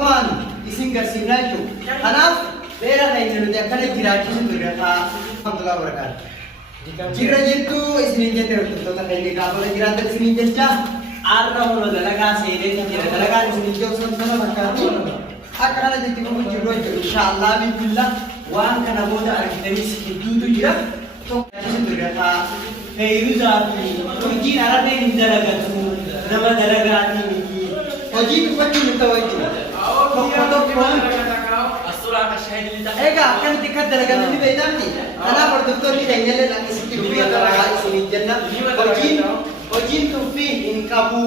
Kaman isin garsiifnaa jechuudha. Kanaaf beera keenya nuti akkana jiraachisu ture alhamdulillah barakaan. Jirra jettuu isiniin jette hordoftoota keenya gaafa jiraatan isiniin jecha arra hono dalagaa seenee jira dalagaan isiniin jobsan sana fakkaatu akka kana jetti kun jirru jechuudha. Inshaallah bilbillah waan kana booda argitanis hedduutu jira. Tokko isin ture feeyuzaa fi hojiin arabee hin dalagatu nama dalagaatii miti. Hojii dubbachuu nu ta'u jechuudha. Ega kan dikat dalagan ni beidamti. Ana berdoktor ni dengel nak isi dunia dalaga isini jenna. Ojin tufi inkabu.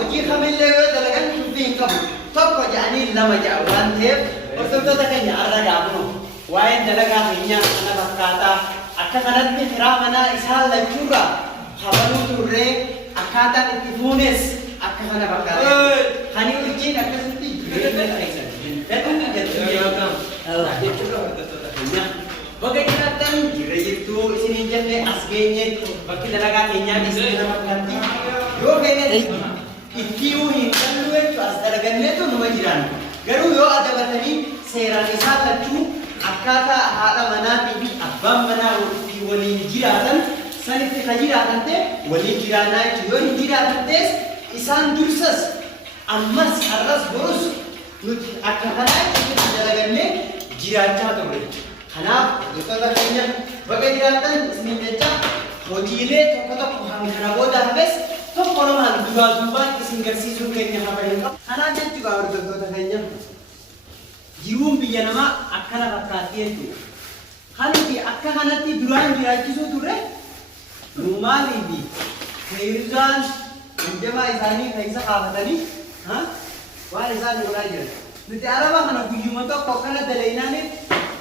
Ojin khamil lewe dalagan tufi inkabu. Tokko jani lama jawan tep. Berdoktor takanya arra gabu. Wain dalaga hinya ana bakata. Akka kanatti firaa mana isaa lachuudha. Habalu turre akkata itti fuunes akka kana bakata. Hani ujin akkasitti jireenya keessa. Dan bagai kiratan jira itu isini jenne asgenye bakki dalaga kenya isini nama kanti yo kene itiu hindan luwe tu as dalaganne tu numa jiran garu yo ada batani seran isa lachu akkata hada manati abbam mana uti wali jiratan saniti khajiratan te wali jirana yo jiratan tes isan dursas ammas arras borus nuti akka kanaa itti dalaganne jiraachaa turre. Kanaaf gosoota keenya bakka jiraatan isiniin jecha hojiilee tokko tokko kana booda hafes tokko namaan duubaan isin garsiisuu keenya hafa hin qabu. Kanaaf jechuudha hordoftoota keenya jiruun biyya namaa akkana fakkaatti jechuudha. Hanuti akka kanatti duraan jiraachisuu turre nuumaalii fi feeyuzaan hanjamaa isaanii keessa kaafatanii waan isaan godhaa jiran. Nuti araba kana guyyuma tokko kana dalaynaanis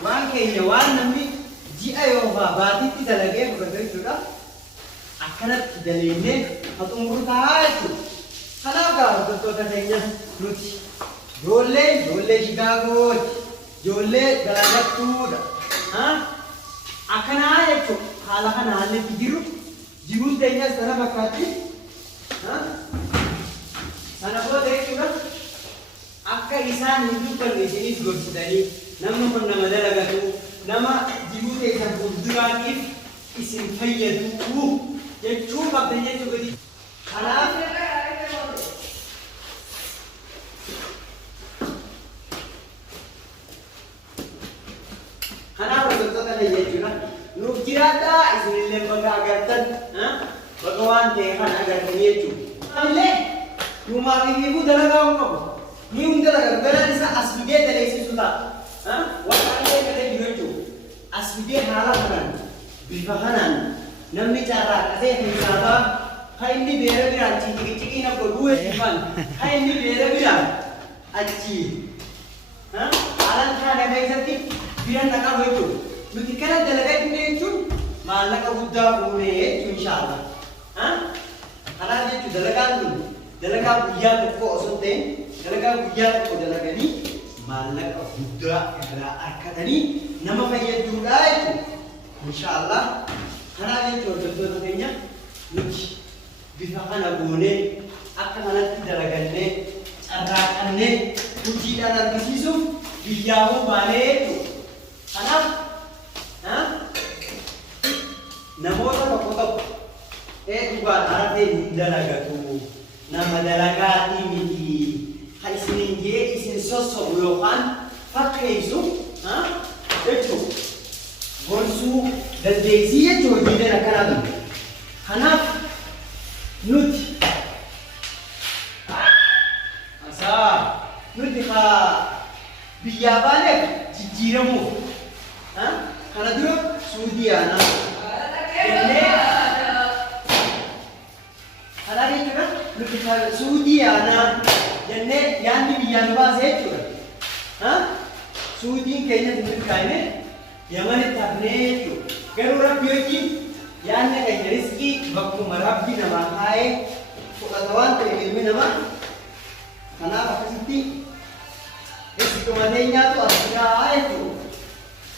waan keenya waan namni ji'a yookaan baatiitti dalagee fudhatu jechuudha. Akkanatti dalaynee haxumuruu taa'aa jechuudha. Kanaaf hordoftoota keenya nuti ijoollee Shikaagooti, ijoollee dalagattuudha. Akkanaa jechuudha haala kana haalli itti jiru jiruun keenyas sana fakkaatti. Sana booda jechuudha. Akka isaan hin dubbanne isinis gorsitanii namni kun nama dalagatu nama jiruu keessan fuulduraatiif isin fayyadu jechuu qabda jechuu gadi. Kanaaf hordoftoota keenya jechuudha. Nuuf jiraadhaa isinillee bakka agartan bakka waan ta'e kan agartan jechuudha. Illee nuumaaf hiikuu dalagaa hin qabu. Ni undara gara isa asbide dalesi suta wakale kade jiroju asbide hala kanan bifahanan namni cara kase hisaba kaini bere bira ciki na godue ifan kaini bere bira aji alan kana gaisati biran naka hoitu nuti kana dalaga dinenju malaka budda bune insyaallah kana je dalaga dalaga buya ko osote dalaga guyyaa tokko dalaganii maallaqa guddaa irraa argatanii nama fayyaduudha jechuudha. Inshaallah kanaa jechuun hordoftoota keenya nuti bifa kana goonee akka kanatti dalagannee carraaqannee hojiidhaan argisiisuuf biyyaawwan baanee jechuudha. Kanaaf namoota tokko dhugaan arabee hin dalagatu nama dalagaatii miti. Isinin je isin sosok lokan pakai itu, itu borsu dan desi itu jadi nak kerana Hanaf nut asa nut ka biaya balik jijiramu, karena dulu Saudi ana, ini karena ini kan nut ka Saudi ana. Jenne yani biyan bahasa itu, Saudi kayaknya tidak kayaknya, Yaman itu itu. Kalau orang biaji, yani kayak rezeki, waktu marab di nama kaya, pengetahuan terima nama, karena apa sih? Rezeki madenya tu asal itu,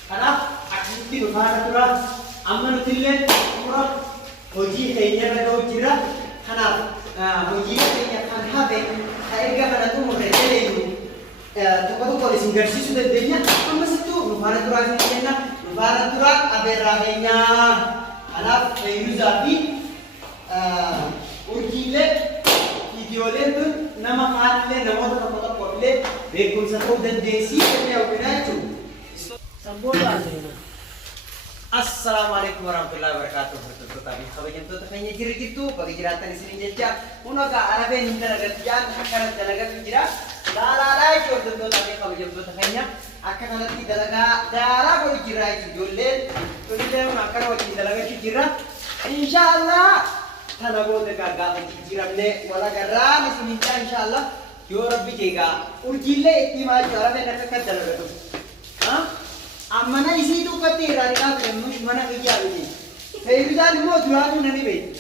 karena aktif berfaham turah, aman utilen turah, hoji kayaknya ada hojira, karena hoji kayaknya kan habe. Saya kan ada tuh mau tokko isin garsiisuu dandeenya. Ammasittuu nufaana turaa isin jenna. Nufaana turaa abeerraa keenyaa. Kanaaf fayyuusaa fi urjiilee viidiyooleen tun nama faanillee namoota tokko tokko illee beekumsa ta'uu dandeessii jennee hawwinaa jechuudha. Samboota Assalamualaikum warahmatullahi wabarakatuh. Bertemu kabajamtoota keenya jirtu bagi jiraatan isin jecha unaga arabeen hin dalagatiyaan akkana dalagatu jira. Dalaala ijoollettoota fi kabajamtoota keenya akka kanatti dalagaa daaraa godhu jira ijoolleen tolideen akkana wajjin dalagatu jira. Inshaallah tana booda gaafa jijjiiramne wala garaan isin inshaallah yoo rabbi jeegaa urjiillee itti maal arabeen akka dalagatu. Amana isi itu kati radikal kemush mana kerja ini. Ferizan mau duraru nani beti.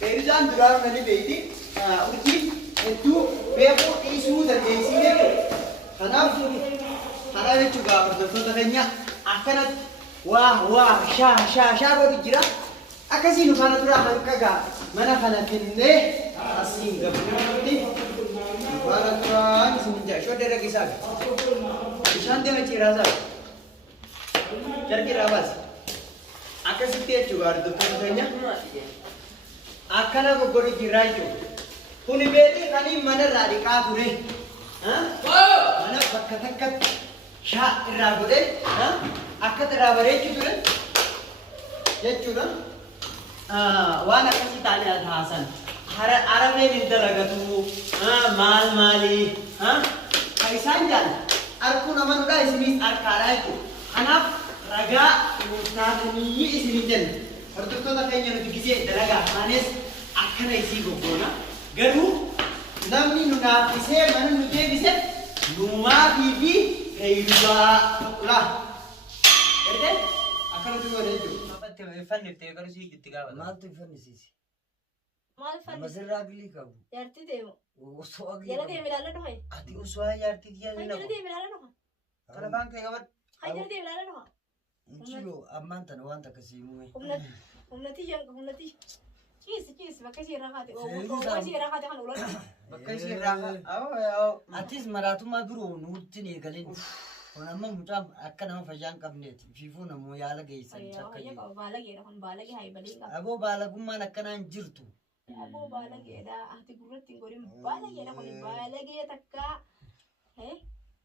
Ferizan duraru nani beti. Urji itu bebo isu dan isi ni. Karena itu juga betul katanya akan wah syah baru jira. Akan sih nufana duraru kaga mana kana kinde asing gabung ni. Nufana duraru semenjak saudara kisah. Kisah dia macam rasa. Jadi rawas, akan setiap juga ada tujuannya. Akan aku beri jiraju. Puni beti kali mana radikal tu ni? Mana berkat syah irabure? Akan terabure itu tu? Ya cuna. Wana kasi tanya thasan. Arab ni minta laga tu. Mal mali. Kaisan jan. Arku nama nuda ismi arkara itu. Anak raga mustahani isini jen. Pertuturan kayaknya nanti kisah dalaga manis akan isi gopona. Garu namni nuna kisah mana nuje kisah numa bibi kairuba lah. Kerja akan itu ada itu. Apa tiap event itu kalau sih gitu kan? Mal tu fan sih. Mal fan. Masih ragli kabu. Yarti demo. Uso agli. Yala demo lala no hai. Ati uswa yarti dia ni Yala nak. demo lala no. Kalau bang kawan Yala demo lala no. Inchilo amman tan wanta kasimu. Umnati yang umnati. Kis bakasi rakati. Ferizan. Bakasi rakati kan ulan. bakasi raga. Oh. Atis maratu maduro nutti ne galin. Ona man mutam akkana ma fajan kabnet. Fifu na mo yala geisan Ayah chakka. kau balagi kan balagi hai balinga. Abo bala gumma nakana jirtu. Aku balagi ada ahti gurut tinggorim balagi ada kau balagi takka.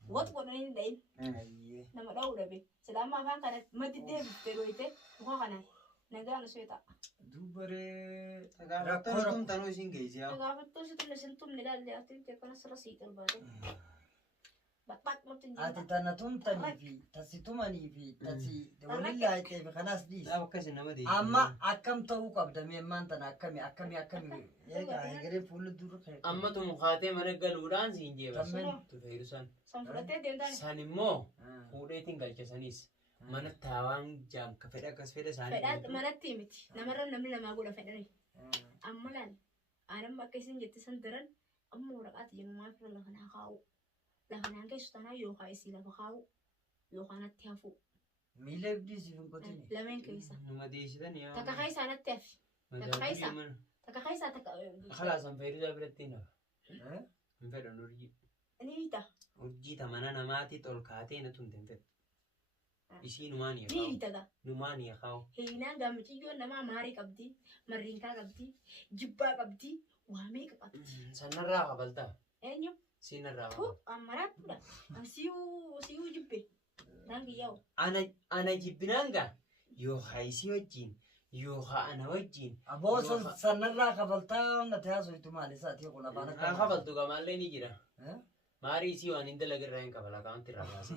Wat kau nani dai. Ayye. Nama dah udah be. Selama kan kana mati deh pero itu bukan kana. Naga anu sueta. Dubare Rakor tum tanu sing gaisi ya. Naga betul sih tuh sentum nilai dia tu dia kana selesai terbalik. Bat mati ati tanatum tani fi tasitumani fi tasi walillahi tayyiba khalas dis. Apa kasi nama dia? Amma akkam ta'uu qabda mee maanta akkami eega egeree fuula dura kee Amma tu mukhaatee mana galuudhaan siin jeeba. Tammen. Tu fayyusan. Sampai dia dah. San immoo fuudheetiin galchasanis mana taawaan jaam ka fedha akkas fedha isaanii. Fedha mana timiti. Namarra namni lama gula fedhani. Ammalan anam bakka isin jetti san daran amma waraqaati jennu maaf irra lafa naa kaa'u. Lafa naan keessu tanaa yookaan isii lafa kaa'u yookaan natti hafu. miila ibdii siif hin qotine. Lameen keessa. Numa deessitan yaa. Takka keessaa natti hafi. Takka keessaa takka. Halaasan fayyusaa biratti hin hafa. Hin fedhan urjii. Ni bita. Urjii ta mana namaatti ol kaatee na tunte hin fedhu. Ishii numaan Ni yaaqaa'u. bita da. Numaan yaaqaa'u. Heenaan gammachiyyoon namaa maarii qabdi. Marriinkaa qabdi. Jibbaa qabdi. Waa meeqa qabdi. Sanarraa kabaltaa. Eenyu? Siinarraa Tu kabal. amaraatudha. Siyuu jibbe. Dangi yaa'u. Ana jibbinaanga yoo haisii wajjin yoo ana wajjin. Aboo sanarraa kabaltaa natti haasoftu maali isaati kun afaan Haa kabaltu gamaallee ni jira. Eh? Maarii isii waan hin dalagarraa hin kabala akaawunti irraa baasa.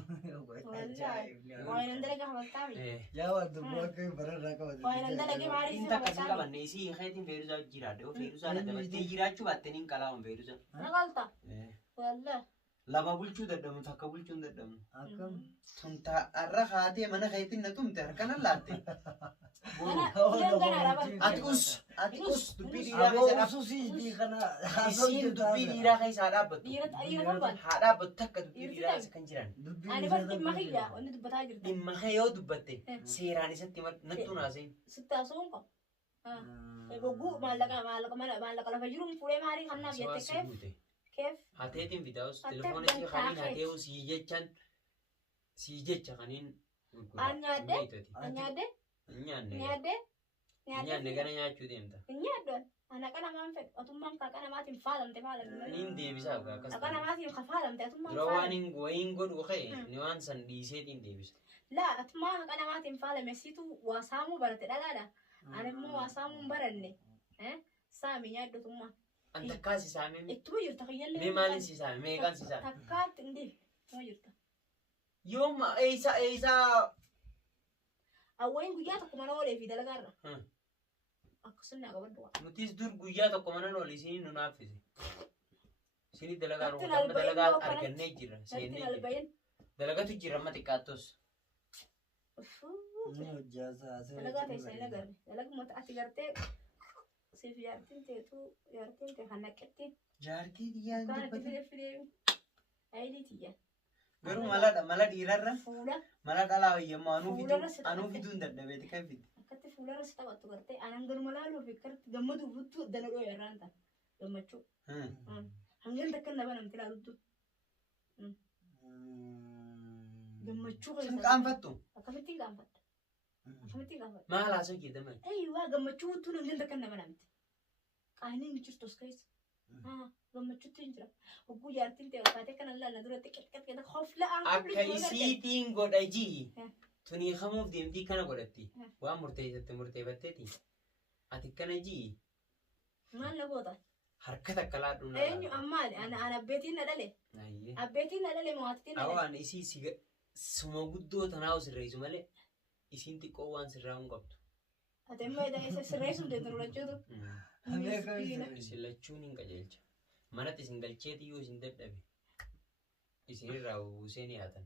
Waa nan dalaga habaltaami. Yaa wantu akka bararraa qabatu. Waa nan dalage maarii Inni isin takka si habaltaami. qabanne isii keetiin feerusaa jiraadde oo feerusaa na dabattee jiraachuu baatte niin qalaawan feerusaa. Nagalta. Wallah. Lama bulchuu dadhabnu takka bulchuu hin dadhabnu. Akkam. Tumta arra haatee mana keetiin na tumte harkana laatte. Ati us dubbii dhiiraa Aboo keessa dhaabbattu. usuusii kana Isiin dubbii dhiiraa keessa dhaabbattu. Dhiira kan Haa dhaabbattu takka dubbii dhiiraa keessa kan jiran. ani bar dhimma kiyya wanni dubbataa jirta. Dhimma kee yoo dubbatte seeraan isatti nattu naasee. Sitti haasa'uun qaba. Gogguu maallaqa lafa jiruun fuudhee maarii kannaaf jette keef Keef Hateetiin fitaus Hattee telefoona kan si kaniin taakeeti. hateewu sii jechaan sii jecha kaniin Nyaadde? Nyaadde? Nyaanne Nyaadde? nyaanne gara nyaachuu deemta. Nyaaddoon. Ana kana maan fedhu. Atummaan kaa kana maatiin faalamte faalamte. Niin deebisaa akkas Akka namaatiin ka faalamte atummaan dura waan faalamte. wayin godhu ka'e ni waan san dhiiseetiin deebisa. Laa atummaan akka namaatiin faalame situ waa saamuu barate dhalaadha. Ani immoo waa saamuu hin baranne. Saami nyaaddotummaa. An takkaa si saamee Ittuma jirta kiyyallee. mee maaliin si saame meeqaan si saame? Takkaatti hin deebi. Ittuma jirta. Yooma eeysaa Awwayin guyyaa tokko mana oolee fi dalagaarra. Akkasuma qabaddu waa. nutis dur guyyaa tokko mana ooli isin nu naaffise. Isin dalagaa Natti rukutamma nalbayin dalagaa yoo kanatti. argannee jira Natti seennee jira. nalbayin. Dalagatu jira amma xiqqaattos. Ni hojjaasaa. Dalagaa teessa hin agarre. Dalaguma ati gartee siif yaartiin teetu yaartiin tee kan naqqetti. Jaartii diyyaan Kan itti dubbatan. fide fide. Ayidii tiyya. Garuu mala dhiirarra Fuula. mala dhalaa hoyyammoo Fuularra si anuu taphate. fiduun dadhabeeti kan fide. Akkatti fuularra si taphattu gartee anan garuma laaluu fi akkatti gammaduu futtuu dana dhooya irraan ta'a. Gammachuu. Hangan takka nama namti laaluttu. Gammachuu Sin keessa. qaanfattu Akkamittiin gaanfadha. Akkamittiin gaanfadha. maal haasoo jedhaman. Waa gammachuu futtuu hangan takka nama namti. Qaaniin ni jirtu as keessa. Gammachuutti hin jira. Hogguu jaartiin ta'e kaatee kana laalla duratti qixqixqita hofla'aan Akka isiitiin godha jii Eh. tunii hamuuf deemtii kana godhatti Eh. waan murteeffatteeti. Ati kana jii Maal na goota? harka takka laadhuun Eenyu ammaali? Ana abbeetiin na dhale. Abbeetiin na dhale mo'aattiin na dhale. Awaan isii suma guddoo tanaa sirreessu malee isiin xiqqoo waan sirraa hin qabdu. Ati immoo isa sirreessuun deemtu rulachuutu. Isin lachuun hin qajeelcha. Manatti isin galcheeti yoo isin dadhabe isin irraa buusee ni haatan.